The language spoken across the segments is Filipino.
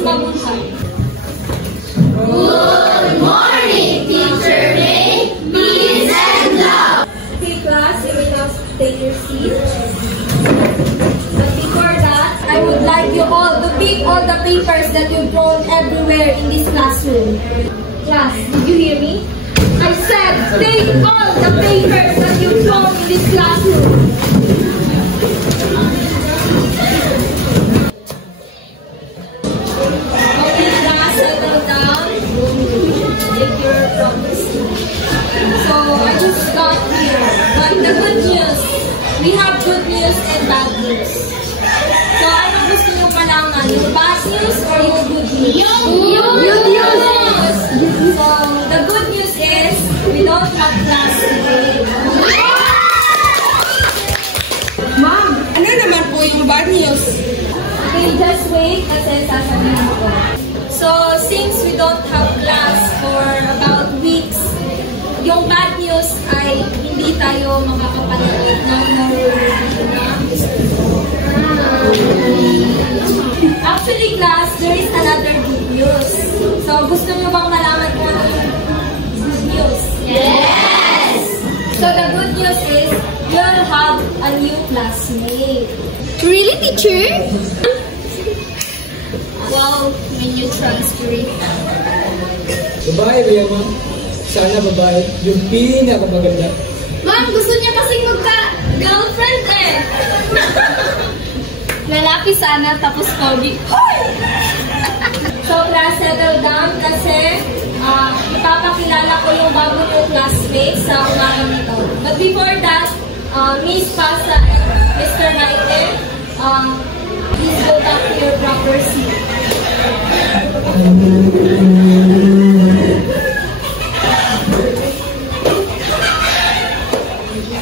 mabuhay! Good morning, Teacher May. Peace and love. Okay, class, you will now take your seats. But before that, I would like you all to pick all the papers that you've thrown everywhere in this classroom. Class, did you hear me? I said, take all the papers that you've thrown in this classroom. Okay, class, settle down. Take your proper seat. So, I just got here. But the good news, we have good news and bad news. So, ano gusto nyo malaman? Yung bad news or yung good news? Yung good news! So, the good news is, we don't have class today. Ma'am, ano naman po yung bad news? Okay, just wait kasi sasabihin ko. So, since we don't have class for about weeks, yung bad news ay hindi tayo makakapanood ng Actually, class, there is another good news. So, gusto nyo bang malaman kung ano yung good news? Yes! So, the good news is, you'll have a new classmate. Really, teacher? Wow, may new transfer. Babae ba yan, ma'am? Sana babae. Yung pinakamaganda. Ma'am, gusto niya kasing magka-girlfriend eh. Lalaki sana, tapos pogi. So, class, settle down kasi ipapakilala ko yung bago yung classmate sa umagang ito. But before that, Miss Pasa and Mr. Maite, please go back to your proper seat.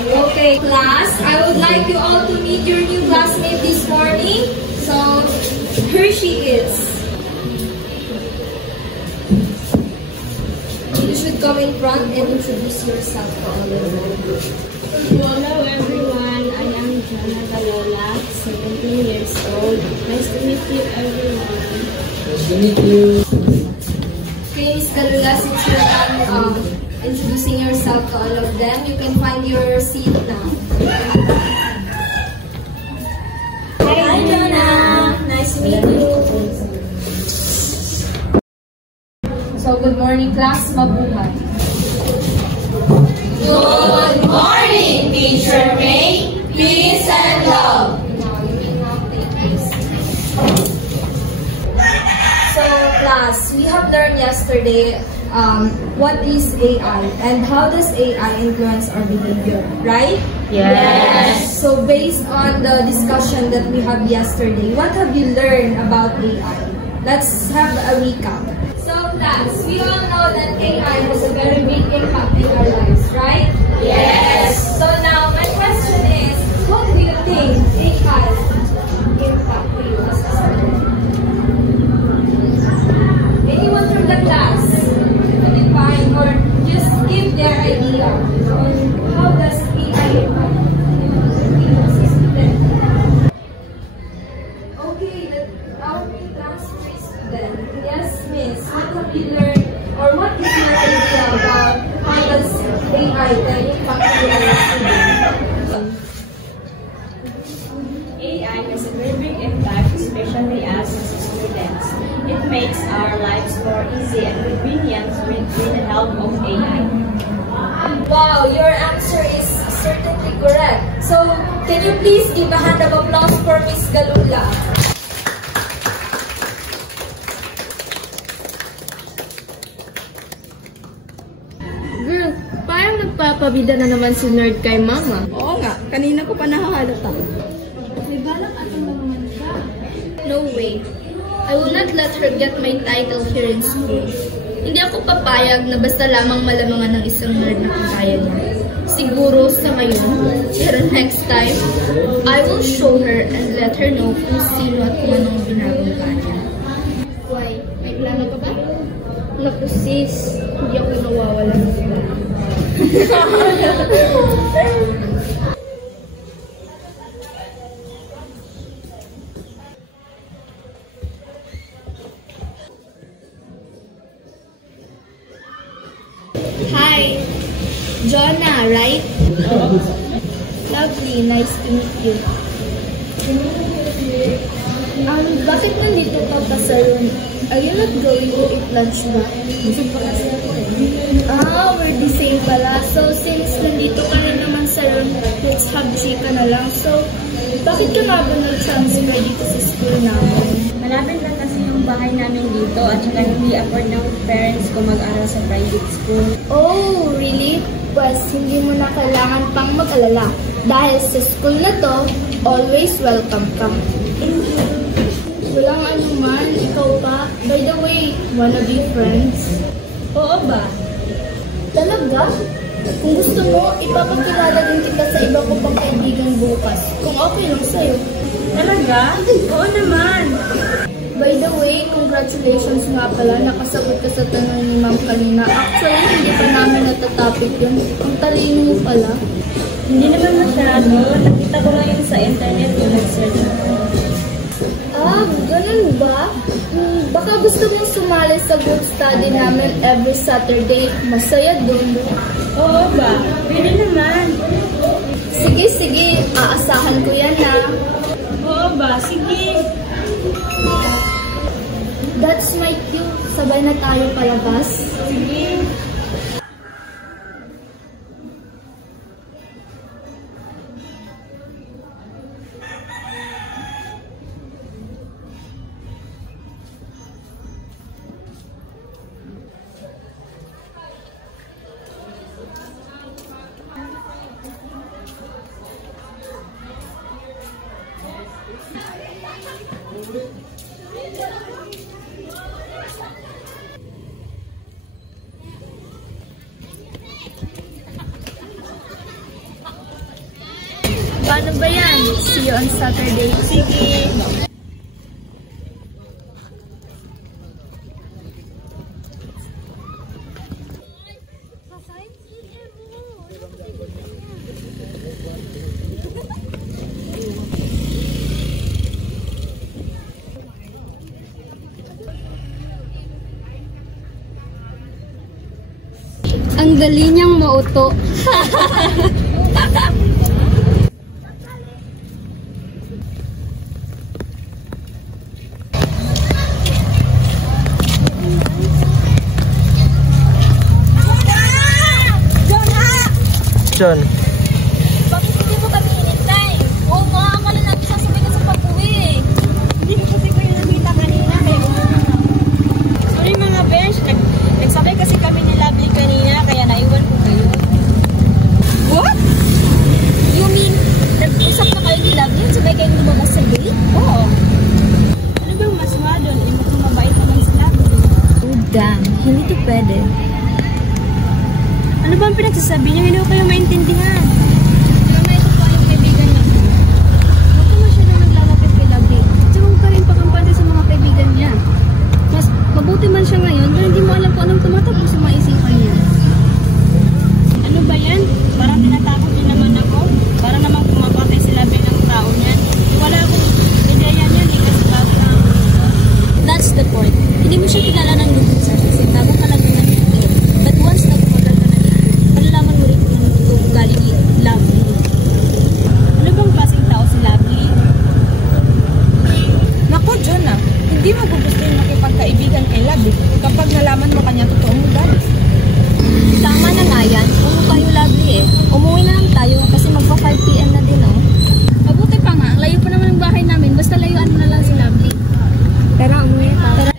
Okay, class, I would like you all to meet your new classmate this morning. So, here she is. You should come in front and introduce yourself to all of them. Hello everyone, I am Jana Galola, 17 years old. Nice to meet you everyone. Nice to meet you. Okay, Miss Galula, since you're done introducing yourself to all of them, you can find your seat now. Hi Jana, nice to meet you. So, good morning class, mabuhay. Good morning, Teacher May. Peace and love. Now, you will now take your seat. So, class, we have learned yesterday what is AI and how does AI influence our behavior, right? Yes. So, based on the discussion that we had yesterday, what have you learned about AI? Let's have a recap. So, class, we all know that AI has a very big impact in our lives, right? Yes. So, now, my question is, what do you think AI impact to you as a student? Anyone from the class define or just give their idea on how does AI impact you as a student? Okay, our main transfer student. Yes, miss. What have you learned or what is your idea about how does AI impact you as a student? AI has a very big impact, especially us as students. It makes our lives more easy and convenient with the help of AI. Wow, your answer is certainly correct. So, can you please give a hand of applause for Miss Galula? Girl, parang nagpapabida na naman si nerd kay mama. Oo nga, kanina ko pa nakahalata. May balak atong naman siya. No way. I will not let her get my title here in school. Hindi ako papayag na basta lamang malamangan ng isang nerd na kagaya niya. Siguro sa ngayon, pero next time, I will show her and let her know kung sino at kung anong binabangka niya. Why? May plano ka ba? Naku sis, hindi ako nawawala ng plano. Jonah, right? Lovely, nice to meet you. Bakit nandito ka pa sa room? Are you not going to eat lunch ba? Busog pa kasi ako eh. We're the same pala. So, since nandito ka rin naman sa room, let's have chika na lang. So, bakit ka nga ba nag-transfer dito sa school namin? Malapit lang kasi yung bahay namin dito at saka hindi afford ng parents ko mag-aral sa private school. Oh, really? Pues, hindi mo na kailangan pang mag-alala. Dahil sa school na to, always welcome ka. Walang anuman, ikaw pa. By the way, wanna be friends? Oo ba? Talaga? Kung gusto mo, ipapakilala din kita sa iba ko pang kaibigan bukas. Kung okay lang sa'yo. Talaga? Oo naman. By the way, congratulations nga pala. Nakasagot ka sa tanong ni Ma'am kanina. Actually, hindi pa namin natatopic yun. Ang talino mo pala. Hindi naman masyado. Nakita ko lang yun sa internet yung nag-search ako. Ganun ba? Baka gusto mong sumali sa group study namin every Saturday. Masaya dun. Oo ba? Pwede naman. Sige. Aasahan ko yan na. Oo ba? Sige. That's my cue. Sabay na tayo palabas. Sige. Paano ba yan? See you on Saturday. Sige. Ang galing niyang mauto. John. Bakit hindi mo kami hinintay? Oo nga, akala namin sasabay ka sa pag-uwi. Hindi ko kasi kayo nakita kanina. Sorry mga bench. Nagsabay kasi kami ni Lovely kanina kaya naiwan ko kayo. What? You mean, nag-usap na kayo ni Lovely at sabay kayo lumabas sa date? Oo. Ano bang masama doon? Mukhang mabait naman si Lovely. Oh damn, hindi to pwede. Ano bang pinagsasabi niyo? Hindi ko kayo maintindihan. Mama, ito po yung kaibigan niya. Huwag ka masyado naglalapit kay Lovely. Tsaka huwag ka rin pakampante sa mga kaibigan niya. Mas mabuti man siya ngayon, pero hindi mo alam kung anong tumatakbo sa mga isipan niya. Ano ba yan? Parang tinatakot niyo naman ako. Para naman pumapatay si Lovely ng tao niyan. Wala akong ideya niyan eh. Kasi bago lang ako dito. That's the point. Hindi mo siya kilala ng lubusan kasi bago ka lang naman dito. But once nag-order ka na dito, malalaman mo rin kung ano ito ugali ni Lovely. Ano bang klaseng tao si Lovely? Naku, Jonah. Hindi mo gugustuhin makipagkaibigan kay Lovely kapag nalaman mo kanya totoong ugali. Tama na nga yan. Umuwi tayo Lovely eh. Umuwi na lang tayo kasi magpa 5 PM na din oh. Mabuti pa nga. Layo pa naman ang bahay namin. Basta layuan mo na lang si Lovely. Tara, umuwi tayo.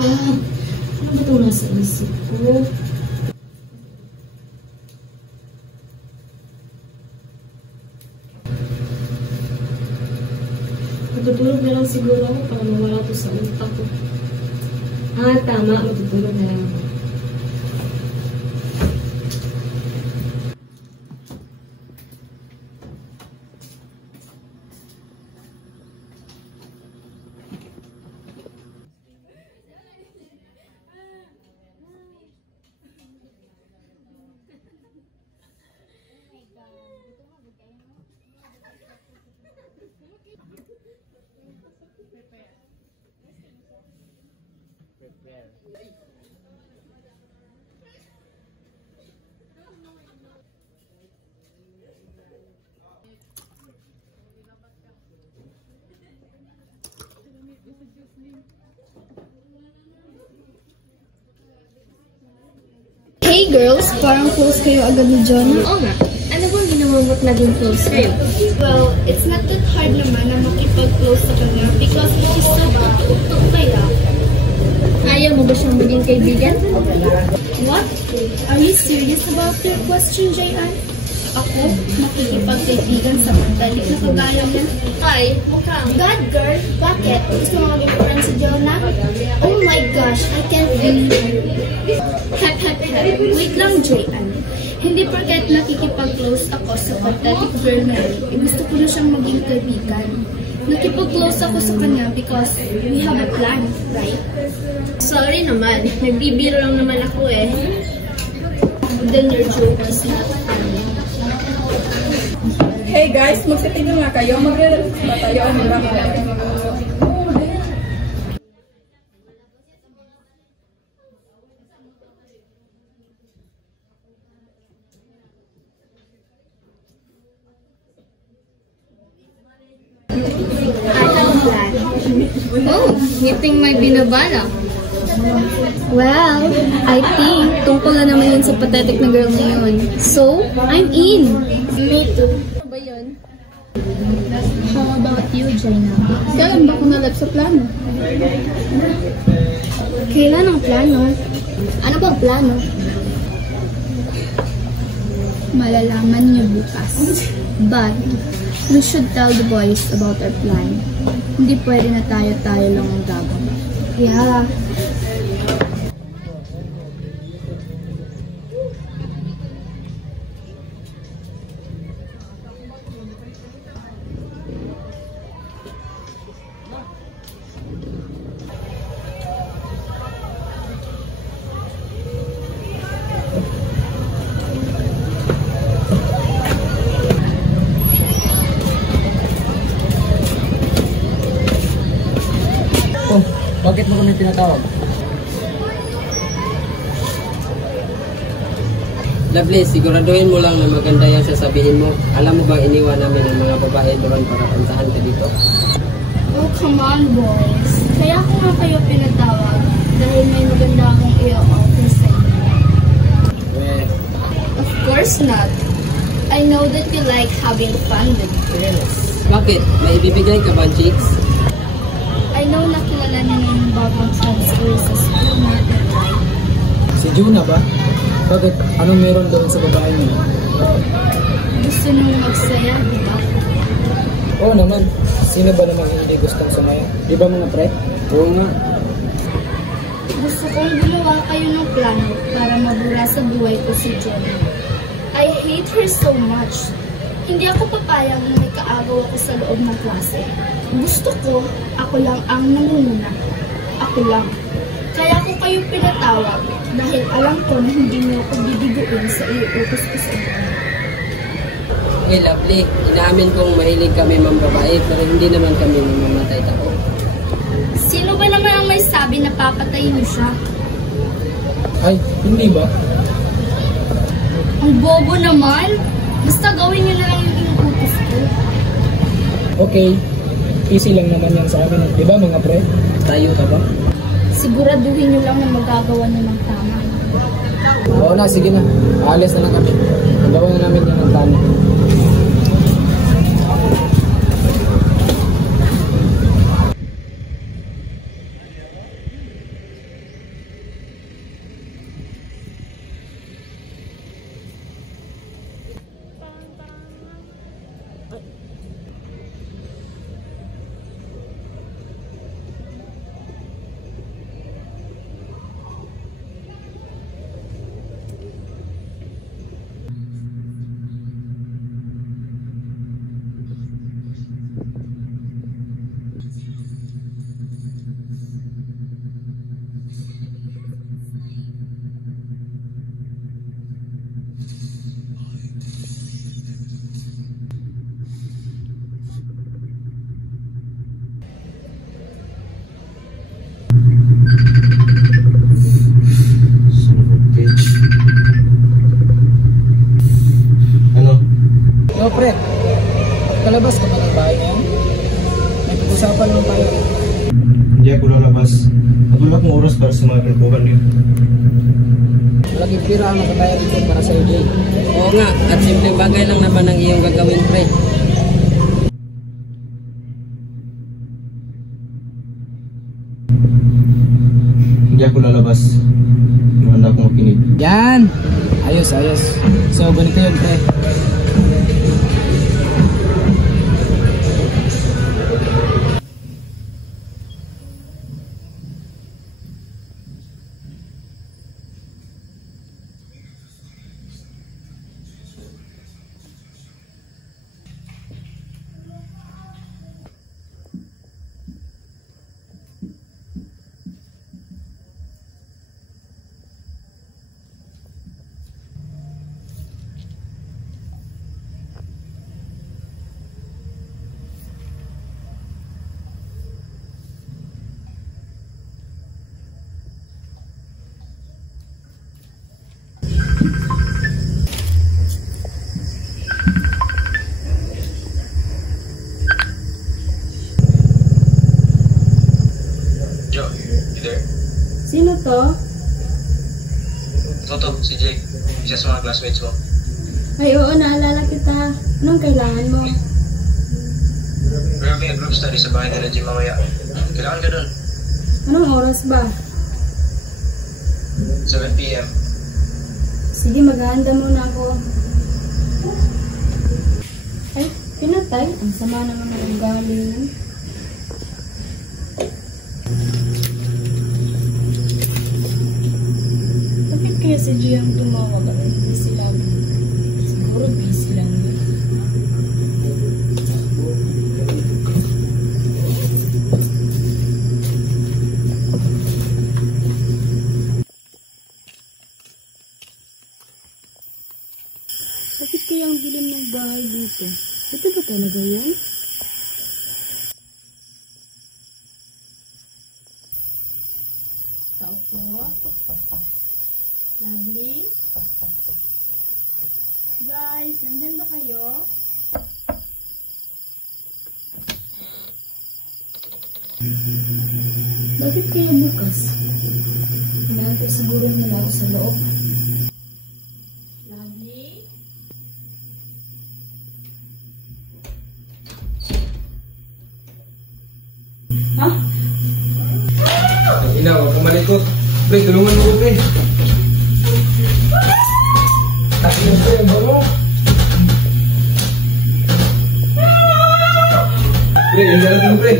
Ano ba itong nasa isip ko? Matutulog na lang siguro ako para mawala to sa utak ko. Tama. Matutulog na lang ako. Hey girls, parang close kayo agad ni Jonah. Oo nga. Ano bang ginawa mo't naging close kayo? Well, it's not that hard naman na makipag-close sa kanya because she's so cute. Kaya, Ayaw mo ba siyang maging kaibigan? what? Are you serious about your question, Jayan? Ako, makikipag-kaibigan sa matalik na kagaya niya? Ay, mukhang. God, girl, bakit? Gusto mo maging friend si Jonah? Oh my gosh, I can't believe it. Wait lang, Jayan. Hindi porket nakikipag-close ako sa pathetic girl na yun, gusto ko na siyang maging kaibigan. Nakipag-close ako sa kanya because we have a plan, right? Sorry naman. Nagbibiro lang naman ako eh. Then your joke is not funny. Hey guys, magsitig na nga kayo. Magre-relax ba tayo o mag-rap? Oh, ngiting may binabala. Well, I think tungkol na naman yun sa pathetic na girl na yun. So, I'm in! Me too. Ano ba yun? How about you, Jaina? Kailan ba kung nalap sa plano? Kailan ang plano? Ano bang plano? Malalaman niyo bukas. But, we should tell the boys about our plan. Hindi pwede na tayo lang ang gagawin. Yeah. Oh, bakit mo kami tinatawag? Lovely, siguraduhin mo lang na maganda yung sasabihin mo. Alam mo bang iniwan namin ang mga babae doon para puntahan ka dito? Oh, come on, boys. Kaya ko nga kayo pinatawag dahil may maganda akong i-offer sa inyo. Well, Of course not. I know that you like having fun with girls. bakit? May ibibigay ka ba, chicks? I know na kilala niyo yung bagong transfer sa school natin, right? Si Juna ba? Bakit? Anong meron doon sa babae niyo? Gusto nyo magsaya, di ba? Oo naman. Sino ba namang hindi gustong sumaya? Di ba mga pre? Oo nga. Gusto kong gumawa kayo ng plano para mabura sa buhay ko si Jenny. I hate her so much. Hindi ako papayag na may kaagaw ako sa loob ng klase. Gusto ko, ako lang ang nangunguna. Ako lang. Kaya ako kayo pinatawag dahil alam ko na hindi niyo ako bibiguin sa iuutos ko sa inyo. Okay, lovely. Inaamin kong mahilig kami mambabae pero hindi naman kami mamamatay tao. Sino ba naman ang may sabi na papatayin niyo siya? Ay, hindi ba? Ang bobo naman! Basta gawin niyo na lang yung inuutos ko. Okay. Easy lang naman yan sa amin. Di ba mga pre? Tayo ka ba? Siguraduhin niyo lang na magagawa niyo ng tama. Oo na, sige na. Aalis na lang kami. Magawa na namin yan ng tama. sa mga kalokohan niyo. Malaking pira ang nakataya dito para sa iyo. Oo nga, at simpleng bagay lang naman ang iyong gagawin, pre. Hindi ako lalabas. Handa akong makinig. Yan! Ayos, ayos. So, ganito yun, pre. Joe, you there? Sino to? Ito to, si Jake. Isa sa mga classmates mo. Ay, oo, naalala kita. Anong kailangan mo? We're having a group study sa bahay nila Jim mamaya. Kailangan ka dun. Anong oras ba? 7 p.m. Sige, maghahanda muna ako. Ay, pinatay. Ang sama naman ng ugali niya. Bakit kaya si Gia ang tumawag? Ay, busy lang. Siguro busy lang yun. Bakit kaya ang dilim ng bahay dito? Ito ba talaga yan? Tao po. Lovely. Guys, nandyan ba kayo? Bakit kaya bukas? Hinahantay siguro nila ako sa loob. Lovely. Ha? Ang ina, huwag ka malikot. Pre, tulungan mo ko, pre. Takin mo, pre, ang bango. Pre, yung dalat mo, pre.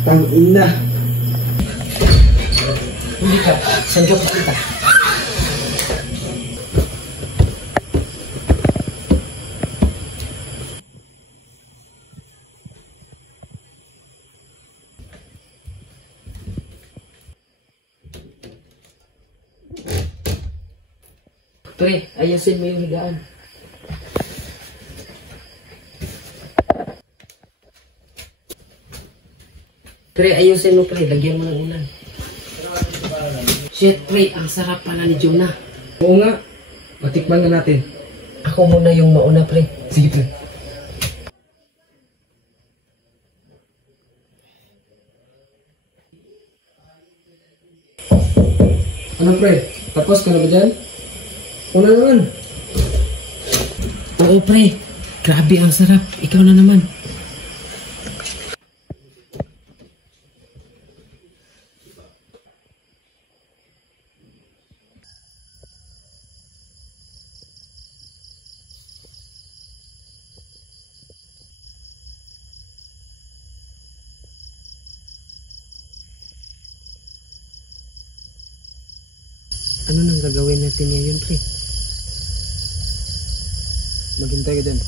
Tang ina. Hindi ka, saan ka pupunta? Pre, ayusin mo yung higaan. Pre, ayusin mo, pre. Lagyan mo ng ulan. Shit, pre. Ang sarap pala ni Jonah. Oo nga, matikman na natin. Ako muna yung mauna, pre. Sige, pre. Ano, pre? Tapos ka na ba dyan? Una naman. Oo, pre. Grabe, ang sarap. Ikaw na naman. Ano nang gagawin natin ngayon, pre? Maghintay ka dyan.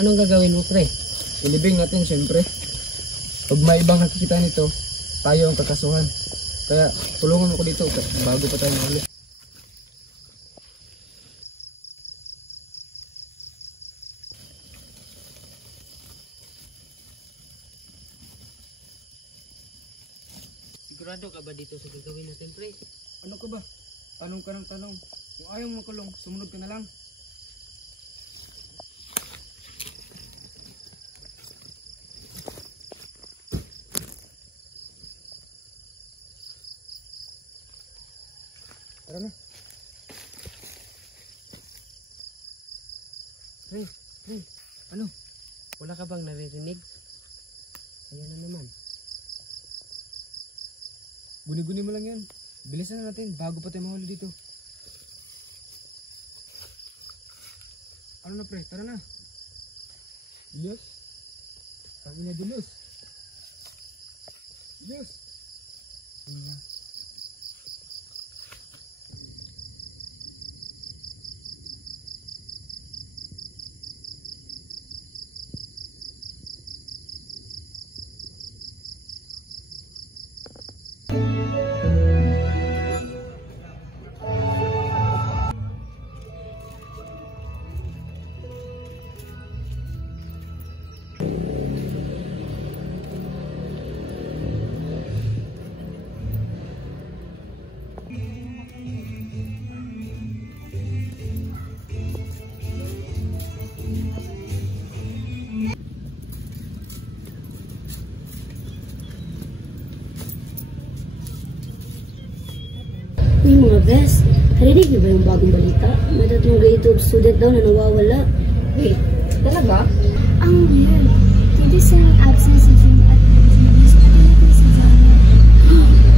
Anong gagawin mo, pre? Ilibing natin, syempre. Pag may ibang nakikita nito, tayo ang kakasuhan. Kaya, tulungan mo ko dito bago pa tayo maalis. Sigurado ka ba dito sa gagawin natin, pre? Ano ka ba? Tanong ka ng tanong. Kung ayaw mo makulong, sumunod ka na lang. Tara na. Pre, ano? Wala ka bang naririnig? Ayan na naman. Guni-guni mo lang yan. Bilisan na natin bago pa tayo mahuli dito. Ano na pre? Tara na. Julius? Sabi niya Julius. Julius! Iya. Uy mga best, narinig niyo ba yung bagong balita? May 3 grade 12 student daw na nawawala. Wait, talaga? Ang weird. Dito sa absence sa gym at presentation sa natin sa Jana.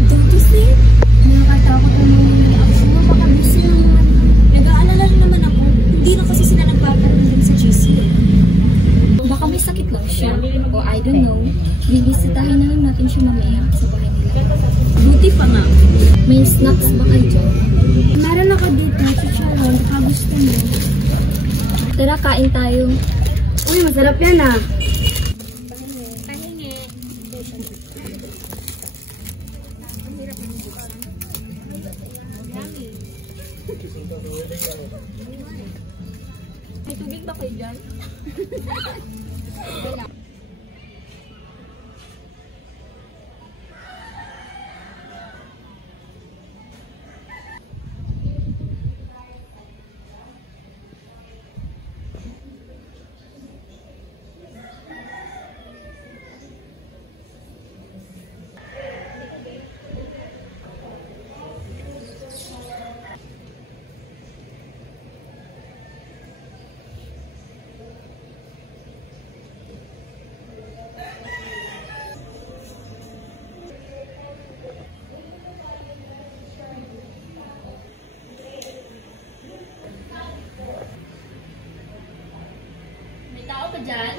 Don't you see? Nakakatakot ang mga reaction mo. Baka busy naman. Nag-aalala rin naman ako. Hindi na kasi sila nagpaparoon din sa GC. Baka may sakit lang siya. O I don't know. Bibisitahin na lang natin siya mamaya sa bahay nila. Buti pa nga. May snacks ba kayo? Meron ako dito sa Sharon. Baka gusto mo. Tara, kain tayo. Uy, masarap yan ah. Pahingi. May tubig ba kayo dyan? May tao ka dyan?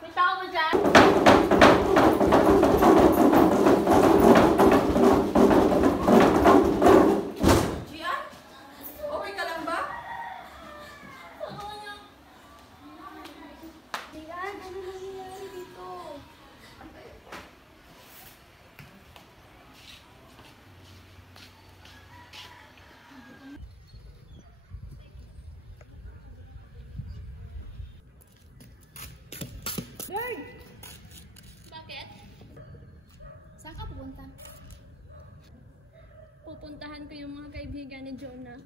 May tao ka dyan? Gia? Okay ka lang ba? Diyan, ano nangyayari dito? Bakit? Saan ka pupunta? Pupuntahan ko yung mga kaibigan ni Jonah.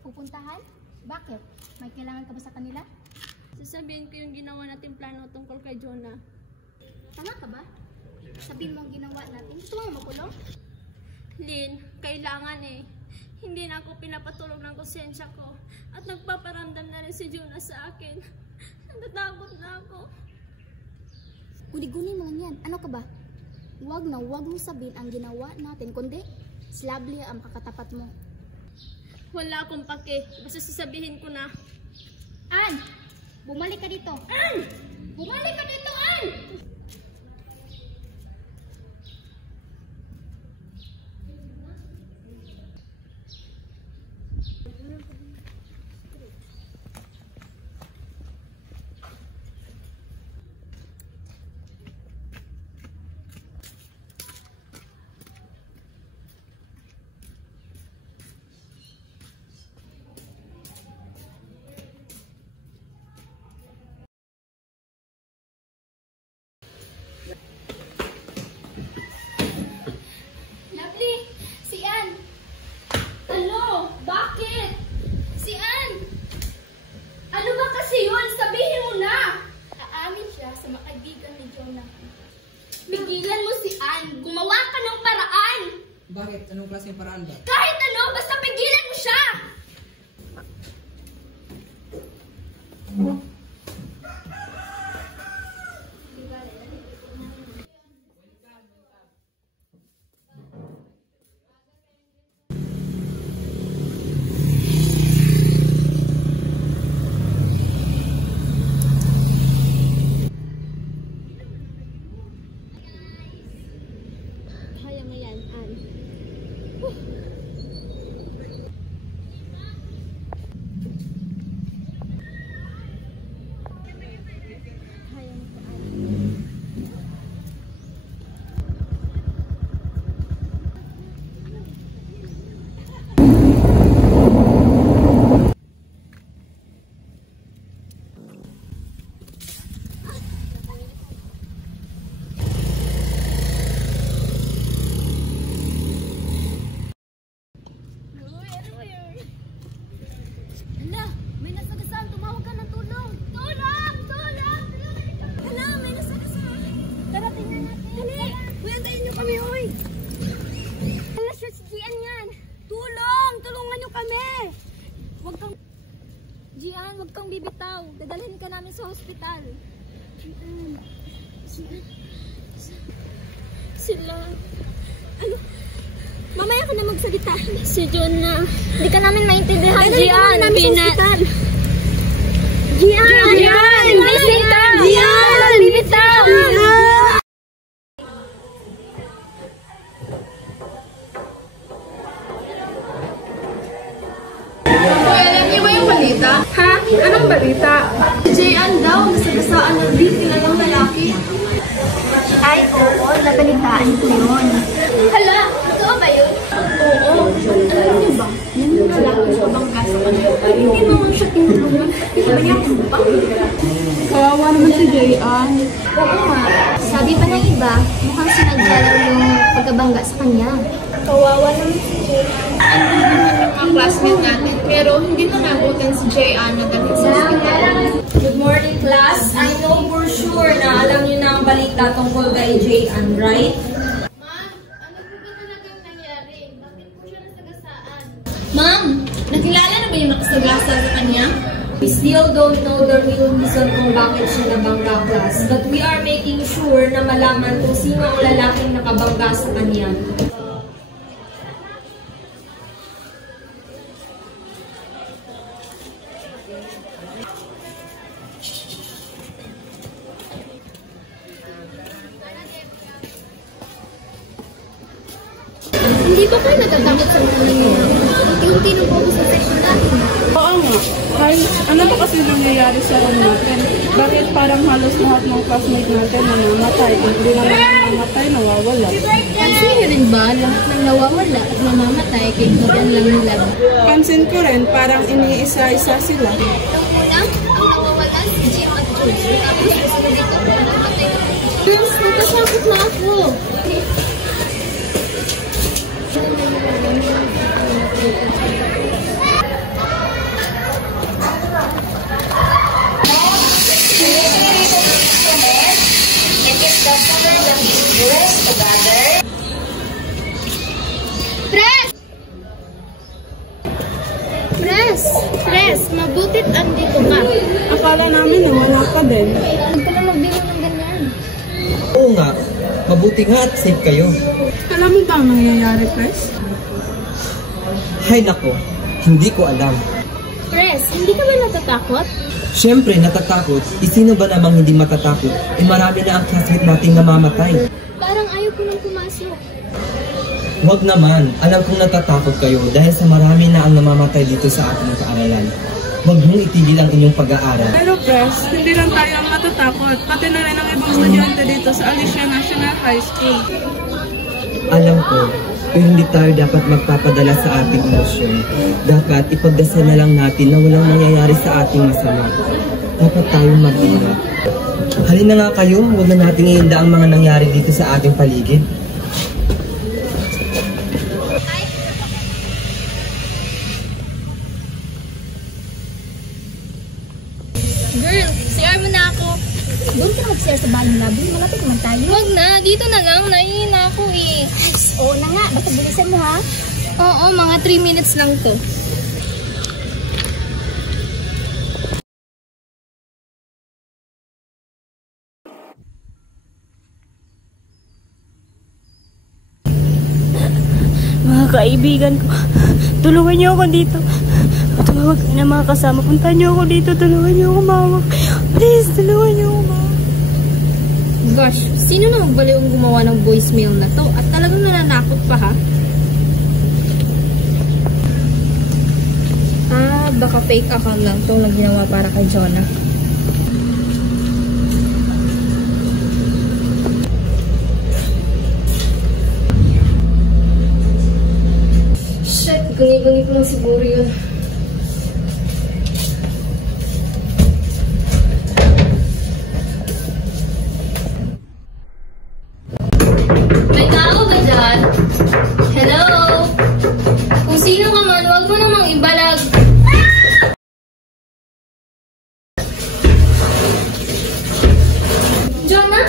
Pupuntahan? Bakit? May kailangan ka ba sa kanila? Sasabihin ko yung ginawa nating plano tungkol kay Jonah. Tama ka ba? Sabihin mo ang ginawa natin. Gusto mo makulong? Lynn, kailangan eh. Hindi na ako pinapatulog ng konsensya ko. At nagpaparamdam na rin si Jonah sa akin. Natatakot na ako. Guni-guni mo lang yan. Ano ka ba? Huwag mong sabihin ang ginawa natin, kundi si Lovely ang kakatapat mo. Wala akong pake. Basta sasabihin ko na. Ann! Bumalik ka dito! Ann! Bumalik ka dito, Ann! Bakit? Anong klaseng paraan ba? Kahit ano, basta pigilan mo siya! Kaya mo yan, Ann. Kaya mo to, Ann. Hala, may nasagasaan. Tumawag ka ng tulong. Tulong! Tulong! Hala, may nasagasaan. Tara, tingnan natin. Dali! Uy, antayin niyo kami, uy. Hala, siya si Gian yan. Tulong! Tulungan niyo kami. Huwag kang... Gian, huwag kang bibitaw. Dadalhin ka namin sa hospital. Gian. Sila... Ano? Mamaya ka na magsalita. Si John na. Hindi ka namin maintindihan, Gian. Bibitaw! Gian! Gian! Bibitaw! Gian! Bibitaw! Alam niyo ba yung balita? Ha? Anong balita? Si Jayan daw, nasagasaan ng di kilalang lalaki. Ay, oo. Nabalitaan ko yun. Hala, totoo ba yun? Oo. Alam niyo ba, yung lalaki sa bangka sa kanya, hindi naman siya tinulungan. Hindi ba niya kumpang? Kawawa naman si Jayan. Oo nga. Sabi pa ng iba, mukhang sinadya daw yung pagkabangga sa kanya. Kawawa naman si Jayan. Ano naman yung mga classmate natin, pero hindi na nabutan si Jayan na dahil sa hospital. Good morning, class. I know for sure na alam niyo na ang balita tungkol kay Jayan, right? Ma'am, nakilala na ba yung nakasagasa sa kanya? We still don't know the real reason kung bakit siya nabangga, class. But we are making sure na malaman kung sino ang lalaking nakabangga sa kanya. Hindi ba kayo natatakot sa mga ninyo? Unti-unti na po ako sa session natin. Oo nga. Ay, ano ba kasi nangyayari sa room natin? Bakit parang halos lahat ng classmate natin namamatay? Hindi naman namamatay, nawawala. Kasi nyo rin ba, lahat ng nawawala at namamatay kay Kodan lang nila? Pansin ko rin, parang iniisa-isa sila. Nung una, ang nawawalan si Jim at George. Tapos susunod ito, namatay na po. Girls, natatakot na ako. Tres, mabutit andito ka. Akala namin nawala ka din. Huwag ka na magbiro ng ganyan. Oo nga, mabuti nga at safe kayo. Alam mo ba ang nangyayari, Pres? Hay nako, hindi ko alam. Tres, hindi ka ba natatakot? Siyempre, natatakot. Sino ba namang hindi matatakot? Marami na ang classmate nating namamatay. Parang ayaw ko nang pumasok. Huwag naman, alam kong natatakot kayo dahil sa marami na ang namamatay dito sa ating paaralan. Huwag mong itigil ang inyong pag-aaral. Pero Pres, hindi lang tayo ang matatakot. Pati na rin ang ibang estudyante dito sa Alicia National High School. Alam ko, pero hindi tayo dapat magpapadala sa ating emosyon. Dapat ipagdasal na lang natin na walang nangyayari sa ating masama. Dapat tayong mag-ingat. Halina nga kayo, huwag na nating iinda ang mga nangyari dito sa ating paligid. Girl, CR mo na ako. Doon ka mag-share sa bahay natin. Malapit naman tayo. Huwag na, dito na lang. Nahihina ako eh. Oo na nga. Basta bilisan mo ha. Oo, mga 3 minutes lang to. Mga kaibigan ko, tulungan niyo ako dito. Tumawag kayo ng mga kasama. Puntahan niyo ako dito. Tulungan niyo ako mawag. Please, tulungan niyo ako mawag. Gosh, sino na magbaliw ang gumawa ng voicemail na to? At talagang nananakot pa ha? Baka fake account lang to na ginawa para kay Jonah. Shit, guni-guni ko lang siguro yun. May tao ba dyan? Hello? Kung sino ka man, huwag mo namang ibalag. Jonah?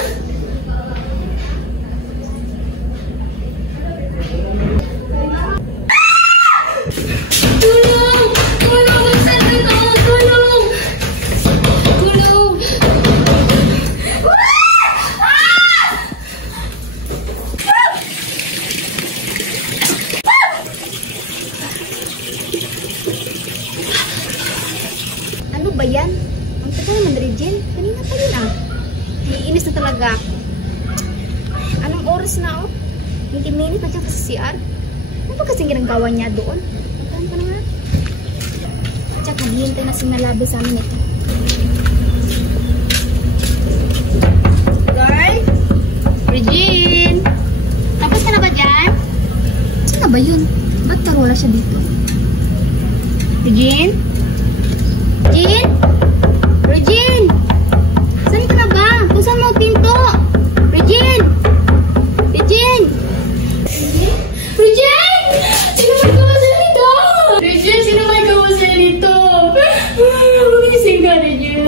Tulong! Tulong! Saan ito? Tulong! Tulong! Ano ba yan? Ang tagal naman, Regine. Kanina pa yun ah. Naiinis na talaga ako. Anong oras na oh? 20 minutes na siya sa CR. Ano ba kasing ginagawa niya doon? Magkaan pa na nga. Tsak, naghihintay na sinalabi sa amin ito. Girl? Regine? Tapos ka na ba dyan? Saan na ba yun? Ba't karola siya dito? Regine? Regine? Regine? Saan ka na ba? Buksan mo ang pinto! Regine! Regine! Regine! Sino may kawasan nito? Regine, sino may kawasan nito? Magising ka, Regine.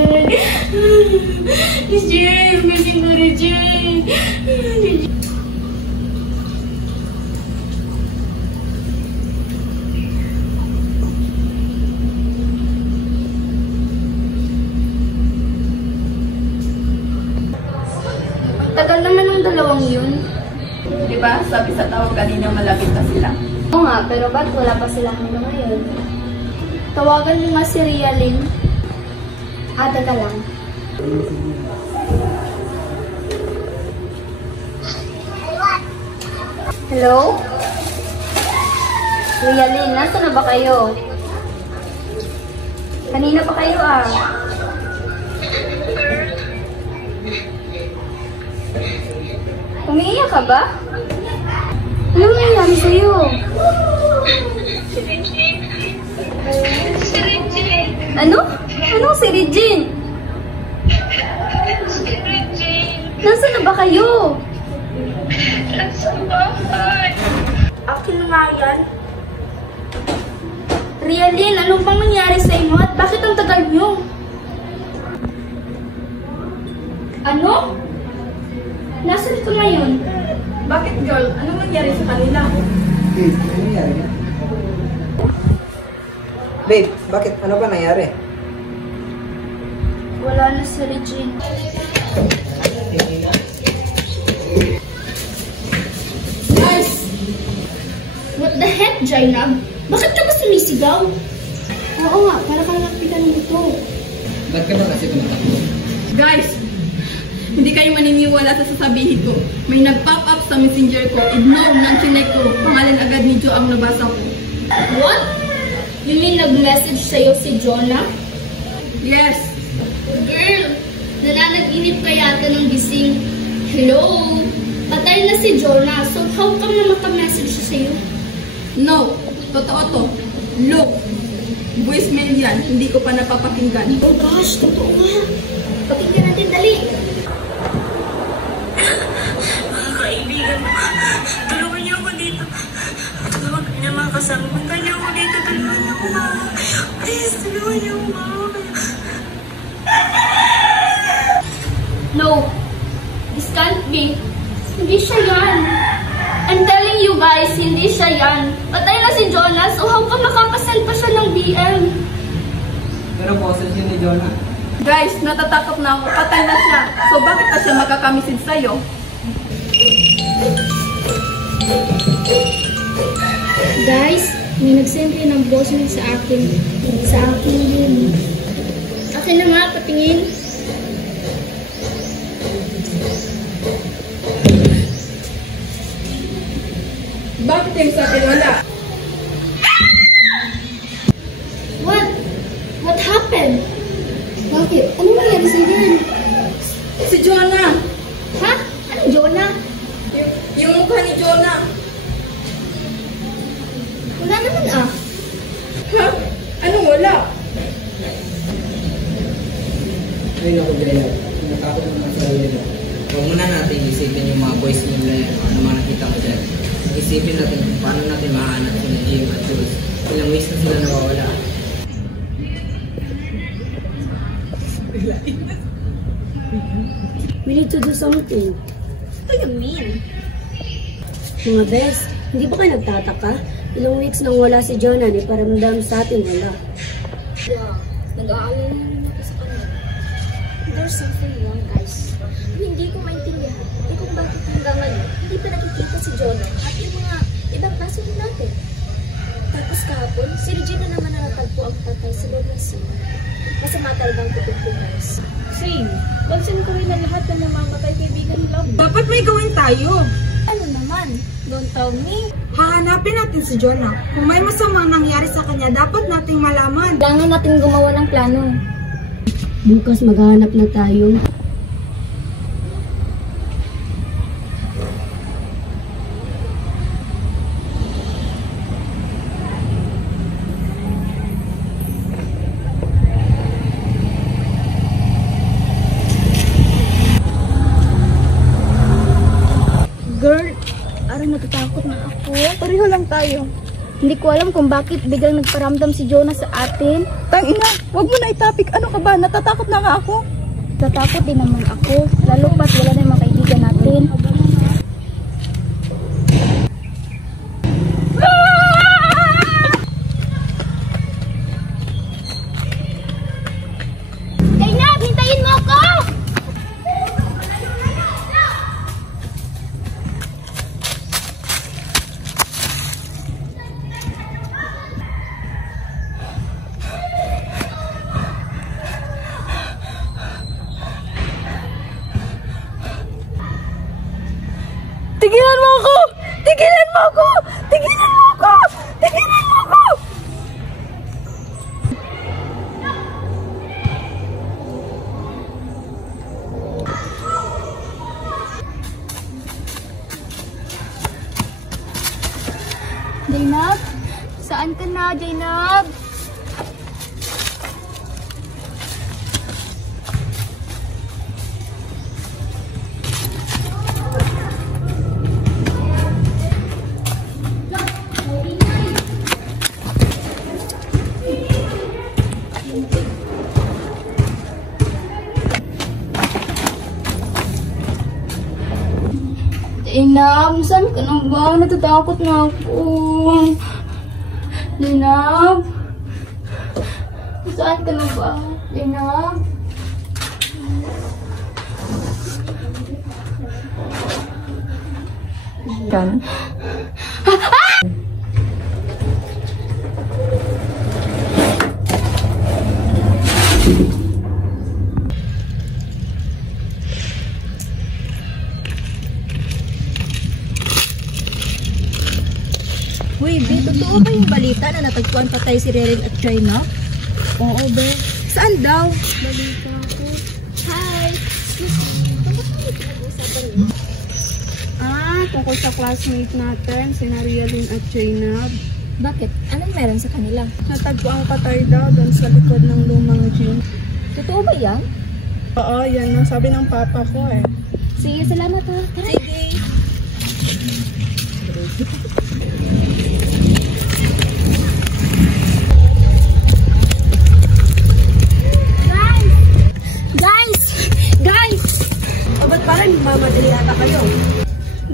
Regine, magising ka, Regine. Tagal naman ng dalawang yun. Diba? Sabi sa tawag kanina malapit na sila. Oo nga, pero ba't wala pa sila hanggang ngayon? Tawagan mo nga si Rialyn. Teka lang. Hello? Rialyn, nasa na ba kayo? Kanina pa kayo ah. Umiiyak ka ba? Ano nangyayari sa'yo? Ano? Anong si Regine? Nasaan na ba kayo? Akin na nga yan. Rialyn, ano bang nangyari sa inyo at bakit ang tagal nyo? Ano? Nasaan ka ngayon? Bakit, girl? Anong nangyari sa kanila? Babe, ano nangyari? Babe, bakit? Ano ba nangyari? Wala na si Regine. Guys! What the heck, Jainab? Bakit ka ba sumisigaw? Oo nga, para kang nakita ng ito. Ba't ka ba kasi tumatakbo? Guys, hindi kayo maniniwala sa sasabihin ko. May nag-pop up sa messenger ko. Ignore ng chinek ko. Pangalan agad ni Jo ang nabasa ko. What? You mean nag-message sa'yo si Jonah? Yes. Girl, nananaginip ka yata ng gising. Hello? Patay na si Jonah, so how come na maka-message siya sa'yo? No. Totoo to. Look. Voicemail yan. Hindi ko pa napapakinggan. Oh gosh, totoo nga. Pakinggan natin, dali. Mga kaibigan ko, tulungan niyo ako dito. Tulungan kayo ng mga kasama. Puntahan niyo ako dito. Tulungan niyo ako mawag. Please, tulungan niyo ako mawag. No, this can't be. Hindi siya yan. I'm telling you guys, hindi siya yan. Patay na si Jonas o hanggang makapasal pa siya ng BM. Pero boses yun ni Jonah. Guys, natatakot na ako. Patay na siya. So bakit pa siya magkakamisid sa'yo? Guys, may nag-send rin ng voicemail sa akin. Sa akin yun. Akin na nga, patingin. Bakit yung sa akin wala? What happened? Bakit? Ano nangyari sa yan? Si Jonah! Ha? Anong Jonah? Yung mukha ni Jonah! Wala naman ah. Ha? Anong wala? Ay, naku, Jaya. Natakot naman sa nila. Huwag muna natin isipin yung mga boys nila yan. Ano mga nakita ko dyan. Isipin natin kung paano natin mahanap sila Jim at Jules. Ilang weeks na sila nawawala. We need to do something. What do you mean? Mga best, hindi ba kayo nagtataka? Ilang weeks nang wala si Jonah, ni paramdam sa atin wala. Yeah, nag-aalala na rin ako sa kanya. There's something wrong, guys. Hindi ko maintindihan kung bakit hanggang ngayon hindi pa nakikita si Jonah at yung mga ibang classmate natin. Tapos kahapon, si Regina naman na natagpo ang patay sa loob ng sima. Masama talagang tutog ko, guys. Same. Pansin ko rin na lahat na namamatay kaibigan ni Love. Dapat may gawin tayo. Ano naman? Don't tell me. Hahanapin natin si Jonah. Kung may masamang nangyari sa kanya, dapat nating malaman. Kailangan natin gumawa ng plano. Bukas maghahanap na tayo. Girl, parang natatakot na ako. Pareho lang tayo. Hindi ko alam kung bakit biglang nagparamdam si Jonah sa atin. Tangina, wag mo na i-topic. Ano ka ba? Natatakot na nga ako. Natatakot din naman ako. Lalo pat wala na yung mga kaibigan natin. Zainab, hintayin mo ako! Tigilan mo ako! Tigilan mo ako! Tigilan mo ako! Tigilan mo ako! Zainab? Saan ka na, Zainab? Zainab, saan ka na ba? Natatakot na ako. Zainab? Saan ka na ba? Zainab? Kan? Uy, Be, totoo ba yung balita na natagpuan patay si Reren at China? Oo, Be. Saan daw? Balita ko. Hi! Excuse me. Tungkol tayo pinag-uusapan niyo? Tungkol sa classmate natin, si Rialyn at Jainab. Bakit? Anong meron sa kanila? Natagpo ang patay daw doon sa likod ng lumang gym. Totoo ba yan? Oo, yan ang sabi ng papa ko eh. Sige, salamat ha. Tara. Sige. O ba't parang mamadali ata kayo?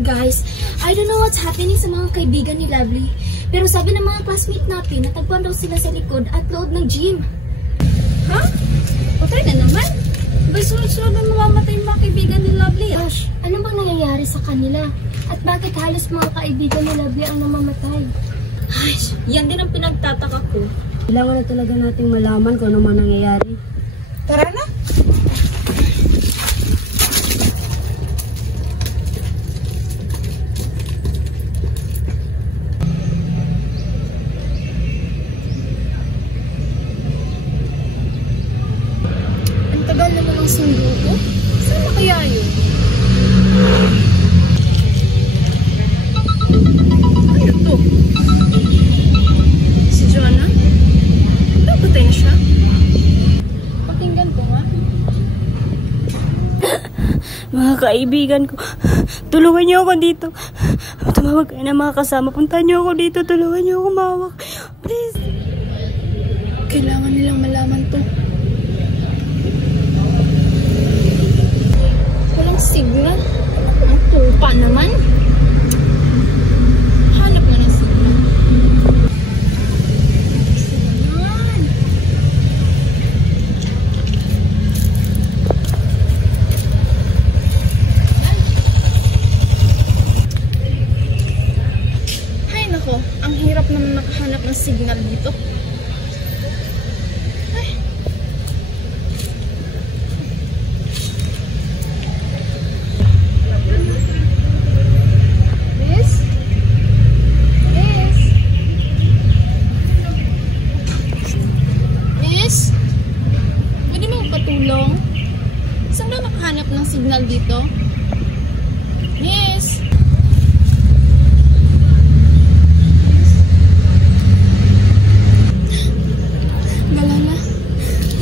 Guys, I don't know what's happening natin yung sa mga kaibigan ni Lovely. Pero sabi ng mga classmate natin, natagpuan daw sila sa likod at loob ng gym. Ha? Patay na naman? Ba'y sunod-sunod na mamamatay yung mga kaibigan ni Lovely? Ash, ano bang nangyayari sa kanila? At bakit halos mga kaibigan ni Lovely ang namamatay? Ay, yan din ang pinagtataka ko. Kailangan na talaga nating malaman kung ano man nangyayari. Tara na! Ang tagal naman ng sundo ko. Saan na kaya yun? Ano to? Si Jonah? Napatay na siya? Pakinggan ko nga. Mga kaibigan ko, tulungan niyo ako dito. Tumawag kayo ng mga kasama. Puntahan niyo ako dito. Tulungan niyo ako mawak. Please. Kailangan nilang malaman to. Walang signal. Ang tupa naman. Hanap nga ng signal. Yan. Ay nako, ang hirap naman makahanap ng signal dito. Saan ba makahanap ng signal dito? Yes! Galala,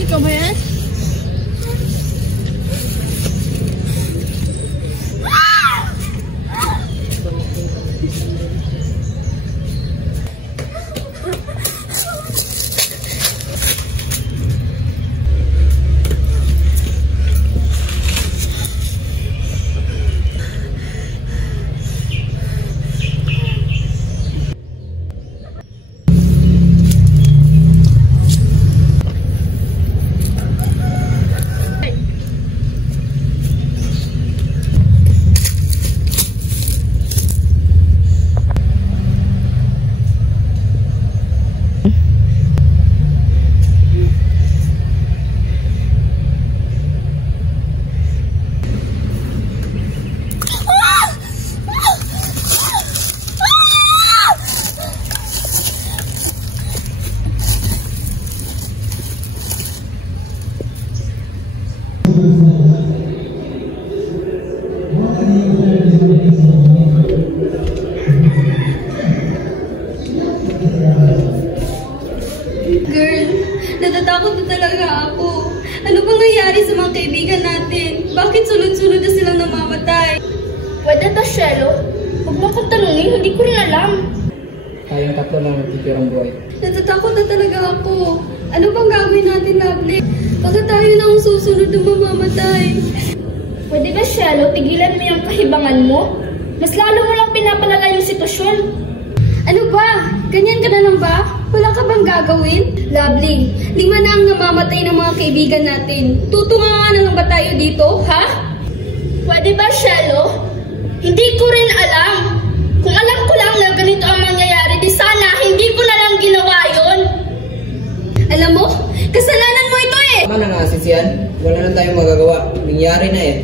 ikaw ba yan? Girl, natatakot na talaga ako. Ano bang nangyari sa mga kaibigan natin? Bakit sunod-sunod na silang namamatay? Pwede ba, Shelo? Huwag mo akong tanungin, hindi ko rin alam. Tayong tatlo lang nagtitirang buhay. Natatakot na talaga ako. Ano bang gagawin natin, Lovely? Baka tayo na ang susunod na mamamatay. Pwede ba, Shelo, tigilan mo yung kahibangan mo? Mas lalo mo lang pinapalala yung sitwasyon. Ano ba? Ganyan ka na lang ba? Wala ka bang gagawin? Lovely, 5 na ang namamatay ng mga kaibigan natin. Tutunga na lang ba tayo dito, ha? Pwede ba, Shelo? Hindi ko rin alam. Kung alam ko lang na ganito ang mangyayari, di sana hindi ko na lang ginawa yun. Alam mo, kasalanan mo ito eh! Tama na nga, Sisian. Wala na tayong magagawa. Nangyari na eh.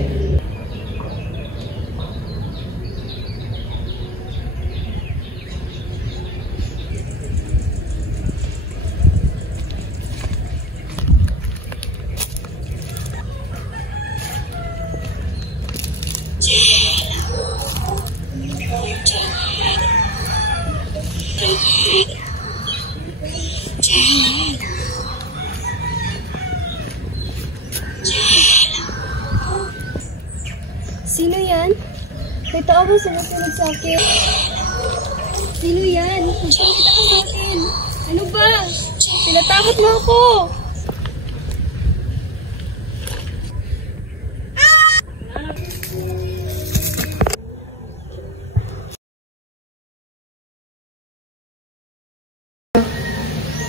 Sino yan? May tao ba sumusunod sa akin? Sino yan? Magpakita ka sa akin. Ano ba? Tinatakot mo ako.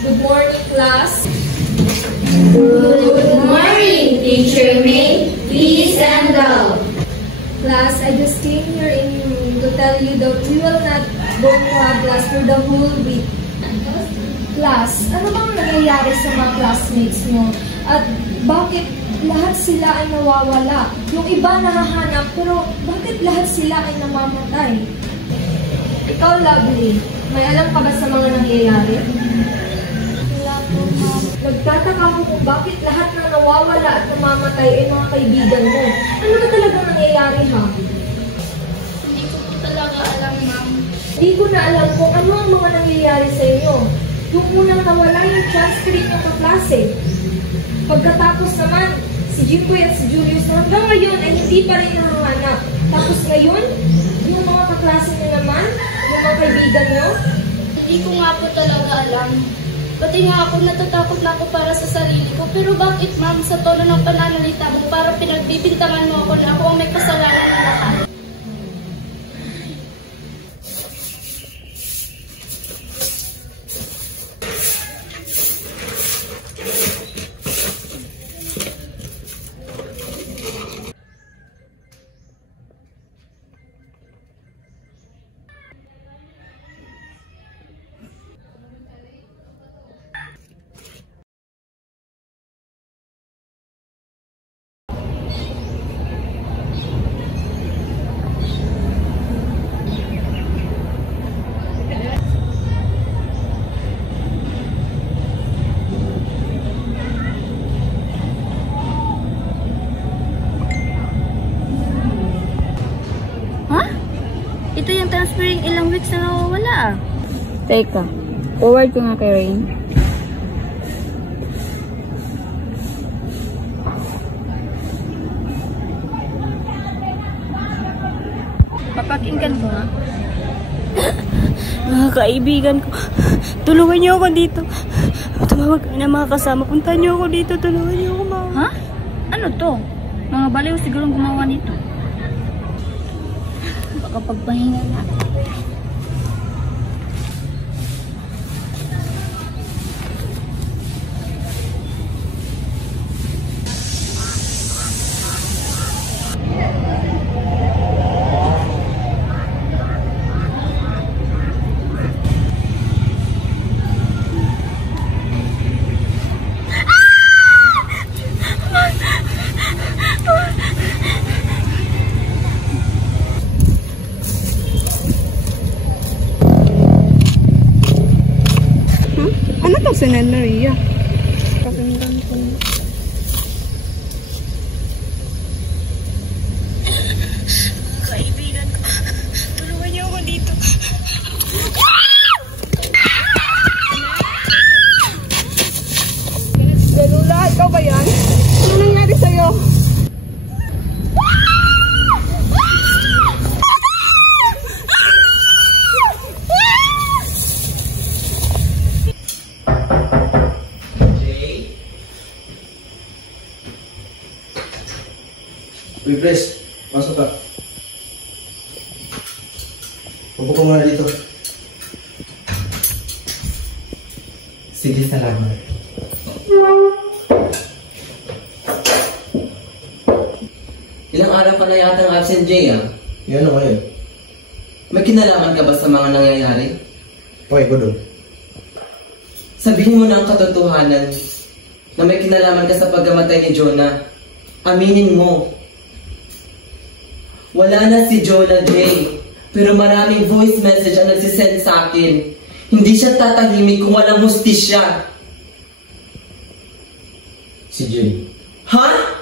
Good morning, class. Good morning, Teacher May. Please stand up. Class, I just came here to tell you that we will not go to have class for the whole week. Class, ano bang nangyayari sa mga classmates nyo? At bakit lahat sila ay nawawala? Yung iba nahahanap, pero bakit lahat sila ay namamatay? Ikaw, Lovely, may alam ka ba sa mga nangyayari? Wala po, ma'am. Nagtataka mo kung bakit lahat na nawawala at namamatay ay mga kaibigan mo. Ano ba talaga nangyayari, ha? Hindi ko po talaga alam, ma'am. Hindi ko na alam kung ano ang mga nangyayari sa inyo. Yung unang nawala yung transcript ng kaklase. Pagkatapos naman, si Jimboy at si Julius na hanggang ngayon ay hindi pa rin nahanap. Tapos ngayon, yung mga kaklase nyo naman, yung mga kaibigan nyo, Hindi ko nga po talaga alam. Pati nga ako, natatakot na ako para sa sarili ko. Pero bakit, ma'am, sa tono ng pananalita mo, para pinagbibintangan mo ako na ako ang may kasalanan ng lahat? Ito yung transferring ilang weeks na nawawala ah. Teka, forward ko nga kay Rain. Papakinggan ko nga. Mga kaibigan ko, tulungan niyo ako dito. Tumawag kayo ng mga kasama. Puntahan niyo ako dito. Tulungan niyo ako, ma'am. Ha? Ano to? Mga baliw sigurong gumawa nito. Baka pagpahinga natin. Ano to si Neneria? Pakinggan ko. Kaibigan ko, tulungan niyo ako dito. Galula, ikaw ba yan? Ano nangyari sa'yo? Uy, Pres, pasok ka. Upo ko muna dito. Sige, salamat. Ilang araw ka na yata ng absent, Jay, ah? Yan ano ngayon? May kinalaman ka ba sa mga nangyayari? Okay ko doon. Sabihin mo na ang katotohanan na may kinalaman ka sa pagkamatay ni Jonah. Aminin mo. Wala na si Jonah, Jay. Pero maraming voice message ang nagsisend sa akin. Hindi siya tatahimik kung walang hustisya. Si Jay. Ha?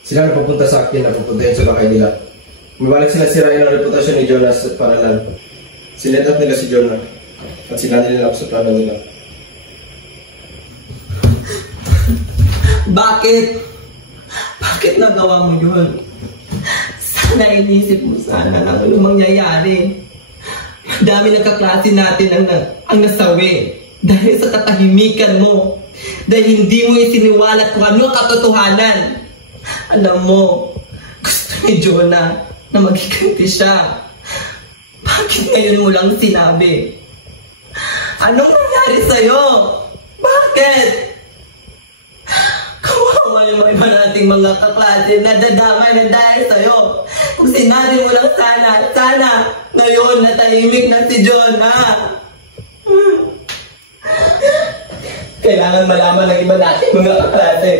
Sila na papunta sa akin na pupuntahin sa bahay nila. Umibalik sila sirain ang reputasyon ni Jonah sa paralan. Sinetat nila si Jonah at sila nila ako sa plano nila. Bakit? Bakit nagawa mo yun? Sana inisip mo sana na ano mangyayari. Madami ng kaklase natin ang nasawi dahil sa katahimikan mo. Dahil hindi mo isiniwalat kung ano ang katotohanan. Alam mo, gusto ni Jonah na magiganti siya. Bakit ngayon mo lang sinabi? Anong nangyari sa'yo? Bakit? Kawawa yung mga iba nating mga kaklase na dadamay na dahil sa'yo. Kung sinabi mo lang sana ngayon natahimik na si Jonah. Kailangan malaman ng iba nating mga kaklase.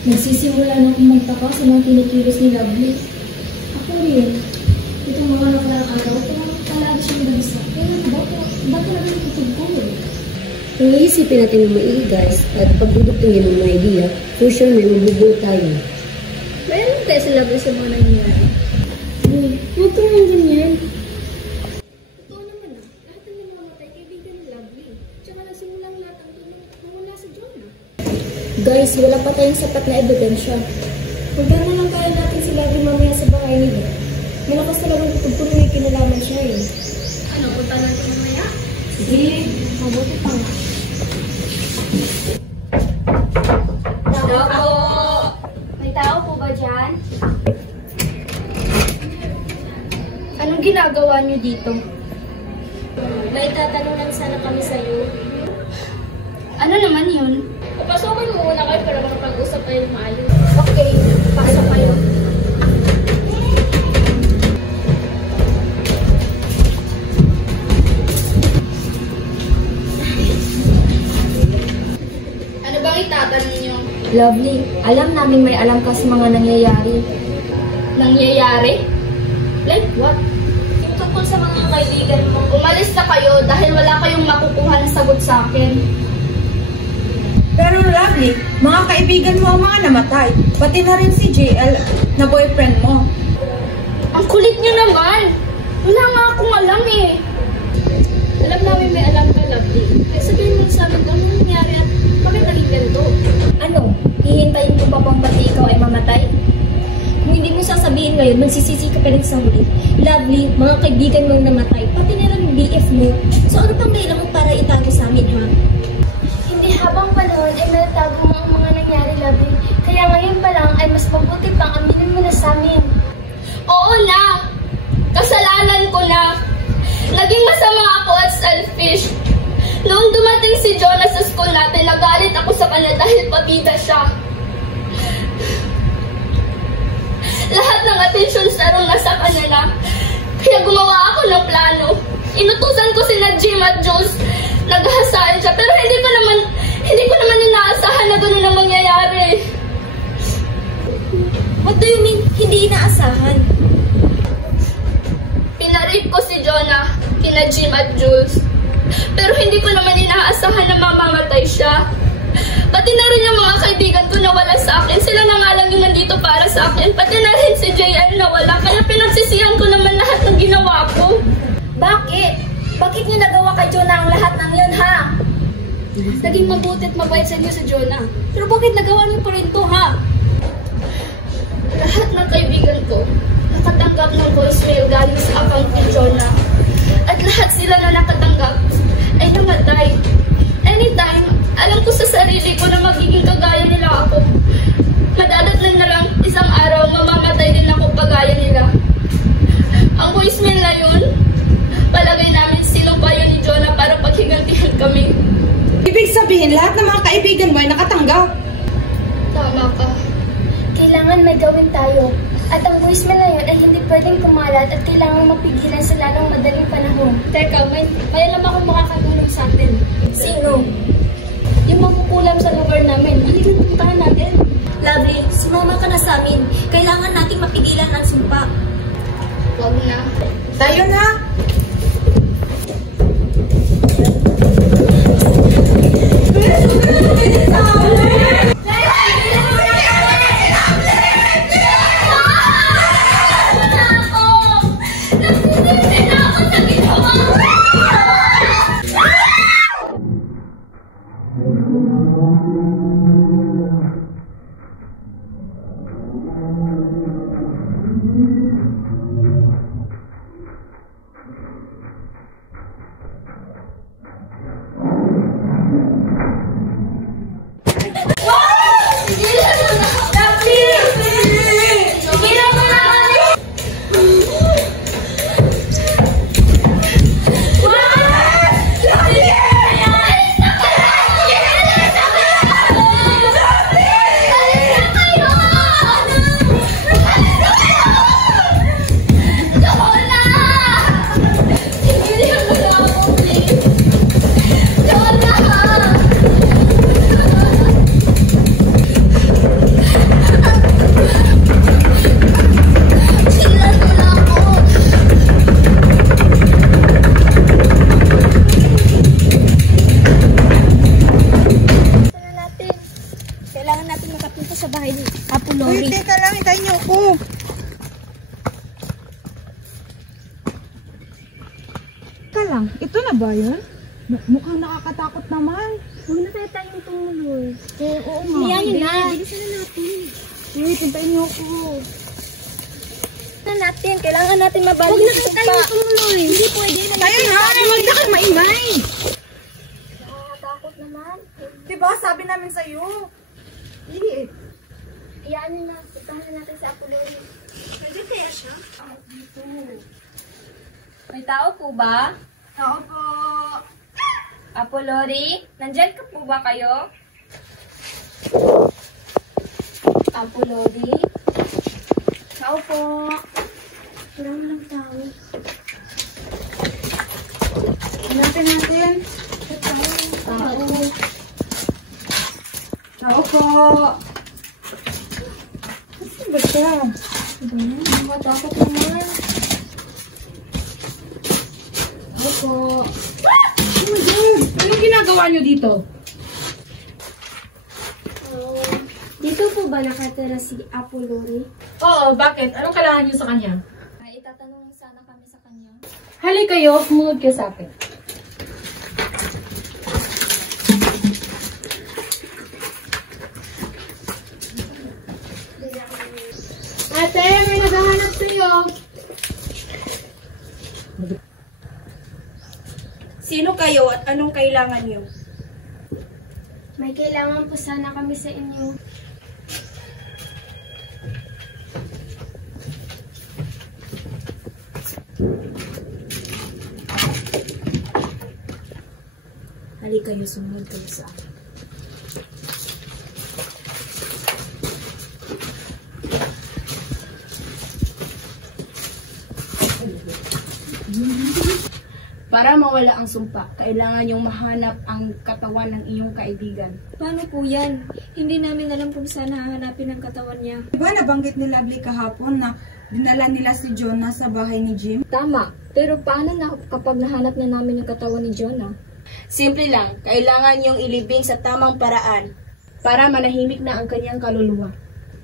Nagsisimula na akong magtaka sa mga kinikilos ni Lovely. Ako rin. Itong mga nakarang araw, palagi siyang nagisa. Kaya ba't talaga natutog ko eh? Kung iisipin natin ng maigi guys, at pagdudugtungin ng mga idea, for sure may mabubuo tayo. Mayroon tayo sa Lovely sa mga nangyayari. Huwag ka naman ganyan. Totoo naman ah. Lahat ng namamatay kaibigan ni Lovely. Tsaka nagsimulang lahat ang nawala sa Jonah. Guys, wala pa tayong sapat na ebidensya. Punta na lang kaya natin si Lovely mamaya sa bahay nila. Malakas talagang tutugtog may kinalaman siya eh. Ano, punta natin mamaya? Sige, mabuti pa nga. Tao po! May tao po ba dyan? Anong ginagawa niyo dito? May tatanong lang sana kami sa'yo. Ano naman yun? Papasokin mo muna kayo para makapag-usap kayo ng maayos. Okay, pasok kayo. Ano bang itatanong niyo? Lovely, alam namin may alam ka sa mga nangyayari. Nangyayari? Like what? Yung tungkol sa mga kaibigan mo. Umalis na kayo dahil wala kayong makukuha na sagot sa akin. Pero Lovely, mga kaibigan mo ang mga namatay. Pati na rin si JL na boyfriend mo. Ang kulit niyo naman! Wala nga akong alam eh. Alam namin may alam ka, Lovely. Kaya sabihin mo sa amin kung ano nangyari at bakit naging ganito. Ano? Hihintayin mo pa bang pati ikaw ay mamatay? Kung hindi mo sasabihin ngayon, magsisisi ka pa rin sa huli. Lovely, mga kaibigan mong namatay, pati na rin BF mo. So ano pang dahilan mo para itago sa amin, ha? Hindi habang panahon ay natago mo ang mga nangyari, Lovely. Kaya ngayon pa lang ay mas mabuti pang aminin mo na sa amin. Oo na! Kasalanan ko na! Naging masama ako at selfish. Noong dumating si Jonah sa school natin, nagalit ako sa kanya dahil pabida siya. Lahat ng atensyon sa room nasa kanya na. Kaya gumawa ako ng plano. Inutusan ko sina Jim at Jules. Naghahasayan siya. Pero hindi ko naman inaasahan na gano'n ang mangyayari. What do you mean, hindi inaasahan? Pinarip ko si Jonah, kina Jim at Jules. Pero hindi ko naman inaasahan na mamamatay siya. Pati na rin yung mga kaibigan ko na wala sa akin. Sila na nga lang yung nandito para sa akin. Pati na rin si JL na wala. Kaya pinagsisihan ko naman lahat ng ginawa ko. Bakit? Bakit niyo nagawa kay Jonah ang lahat ng yun, ha? Naging mabuti at mabait sa inyo sa Jonah. Pero bakit nagawa niyo pa rin to, ha? Lahat ng kaibigan ko nakatanggap ng voicemail galing sa account ni Jonah. At lahat sila na nakatanggap ay namatay. Anytime, alam ko sa sarili ko na magiging kagaya nila ako. Madadatnan na lang isang araw, mamamatay din ako kagaya nila. Ang voicemail na yun, palagay namin sinumpayan ni Jonah para paghigantihan kami. Ibig sabihin, lahat ng mga kaibigan mo ay nakatanggap. Tama ka. Kailangan may gawin tayo. At ang voicemail na yun ay hindi pwedeng kumalat at kailangan mapigilan sa lalong madaling panahon. Teka, may alam akong makakatulong sa atin. Sino? Yung makukulam sa lugar namin. Halika, puntahan natin. Lovely, sumama ka na sa amin. Kailangan nating mapigilan ang sumpa. Huwag na. Tayo na! Ito na ba yan? Mukhang nakakatakot naman. Huwag na kaya tayong tumuloy. Oo nga. Iyan yun na. Bilisan na natin. Wait, hintayin niyo ako. Kailangan natin mabalik. Huwag na kaya tayong tumuloy. Hindi pwede. Tayo na! Huwag na kayo maingay! Nakakatakot naman. Diba? Sabi namin sa'yo. Hindi. Iyan yun na. Puntahan na natin si Apolori. Pwede kaya siya? Dito. May tao po ba? Oo po. Apolori, nandyan ka po ba kayo? Apolori? Tao po. Walang lang tao. Hanapin natin. Tao. Tao po. Kasi ba siya? Nakatakot naman. Opo. Oh my God! Anong ginagawa niyo dito? Dito po ba nakatira si Apolori? Oo, bakit? Anong kailangan niyo sa kanya? Ay, itatanong sana kami sa kanya. Hali kayo, sumunod kayo sa akin. Ate, may naghahanap sa'yo. Sino kayo at anong kailangan niyo? May kailangan po sana kami sa inyo. Hali kayo, sumunod kayo sa akin. Para mawala ang sumpa, kailangan niyong mahanap ang katawan ng iyong kaibigan. Paano po yan? Hindi namin alam kung saan hahanapin ang katawan niya. Diba nabanggit ni Lovely kahapon na dinala nila si Jonah sa bahay ni Jim? Tama. Pero paano na kapag nahanap na namin ang katawan ni Jonah? Simple lang, kailangan niyong ilibing sa tamang paraan para manahimik na ang kanyang kaluluwa.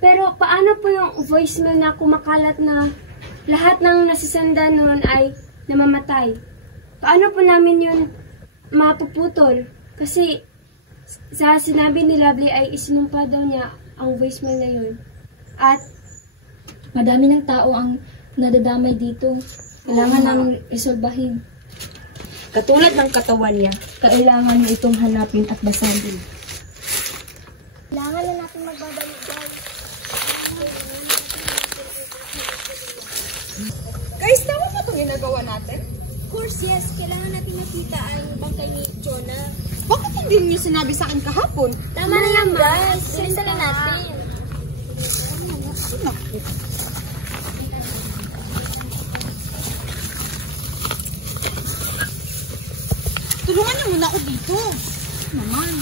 Pero paano po yung voicemail na kumakalat na lahat ng nasisendan noon ay namamatay? Paano po namin yun mapuputol? Kasi sa sinabi ni Lovely ay isinumpa daw niya ang voicemail na yun. At madami ng tao ang nadadamay dito. Kailangan namin isolbahin. Katulad ng katawan niya, kailangan niyo itong hanapin at basahin. Kailangan na natin magbabalik, guys. Guys, tama ba itong ginagawa natin? Of course, yes. Kailangan natin makita ang bangkay ni Jonah. Bakit hindi niyo sinabi sa akin kahapon? Tama na yan, guys. Sundan na natin. Tulungan niyo muna ako dito. Naman.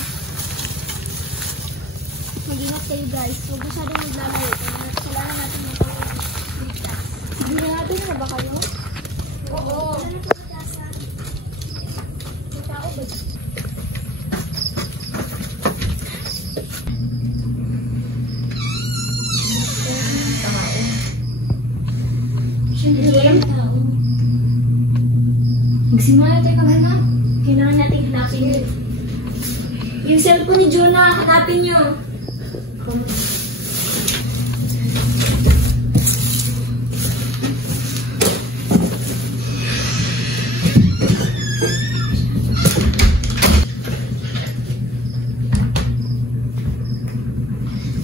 Mag-ingat kayo, guys. Huwag masyadong maglalayo. Kailangan natin magpapagligtas. Hindi natin na ba kayo? Oo. Tao ba? Siyempre, magsimula tayo kamay na. Kailangan natin hanapin yun. Yung cellphone ni Jonah, hanapin nyo.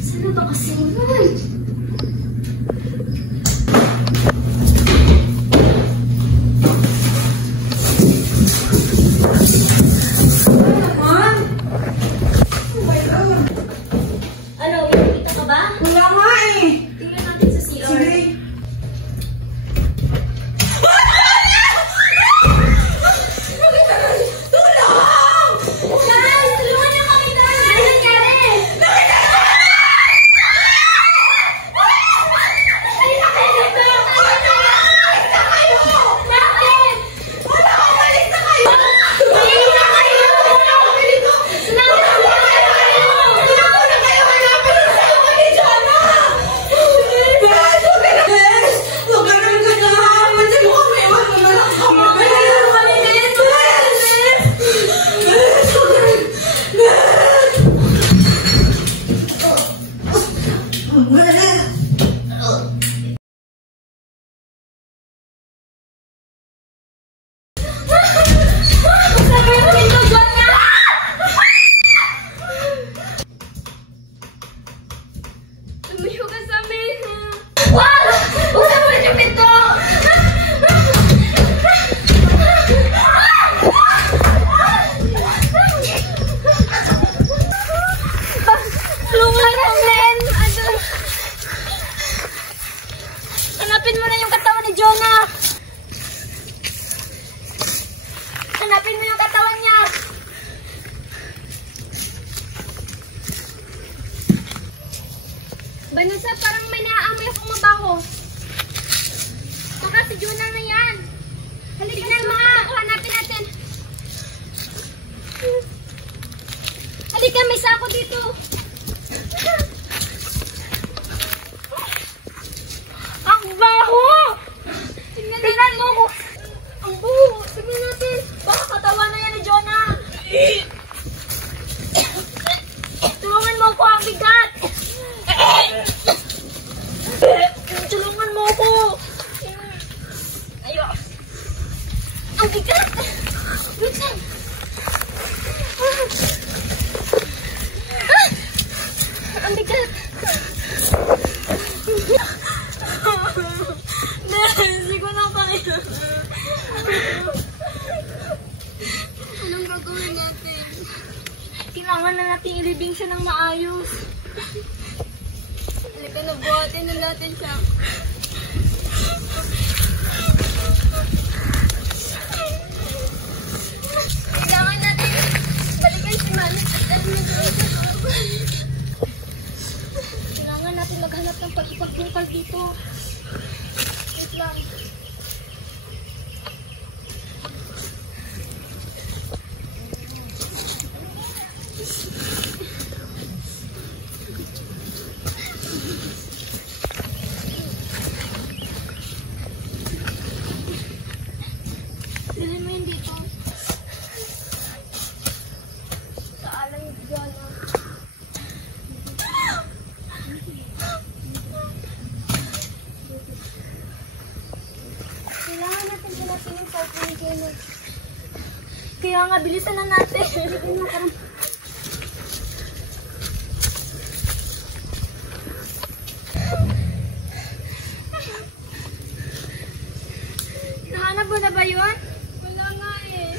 Saan ba kasi yun? Hanapin mo na yung katawan ni Jonah! Hanapin mo yung katawan niya! Vanessa, parang may naaamoy akong mabaho. Baka si Jonah na yan. Halika na mga, hanapin natin. Halika, may sako dito. Ang baho! Tingnan mo ko. Ang baho. Tingnan natin. Baka katawan na yan ni Jonah. Tulungan mo ko, ang bigat. Tulungan mo ko. Ayo. Ang bigat. Wait lang. Ang bigat. Hindi ko na kaya. Anong gagawin natin? Kailangan na natin ilibing siya ng maayos. Halika na, buhatin na natin siya. Kailangan natin balikan si Manny at kailangan natin maghanap ng pag-ipagbungkal dito. Wait lang. Bilhin mo yun dito. Sa alam ni Jonah. Kailangan natin hanapin yung cellphone ni Jonah. Kaya nga, bilisan na natin. Nahanap mo na ba yun? Wala nga eh.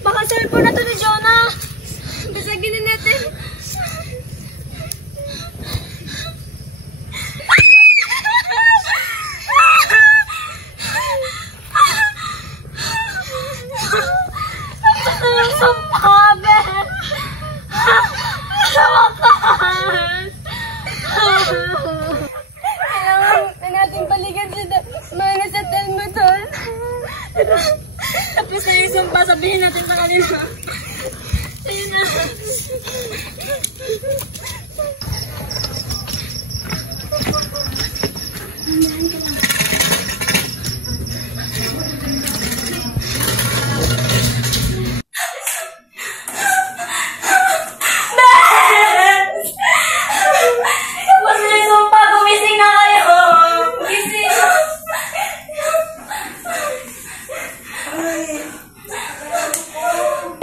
Baka cellphone na to ni Jonah. Basagin na natin. Sampabe! Sa wakas!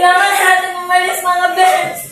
Kailangan natin umalis mga best.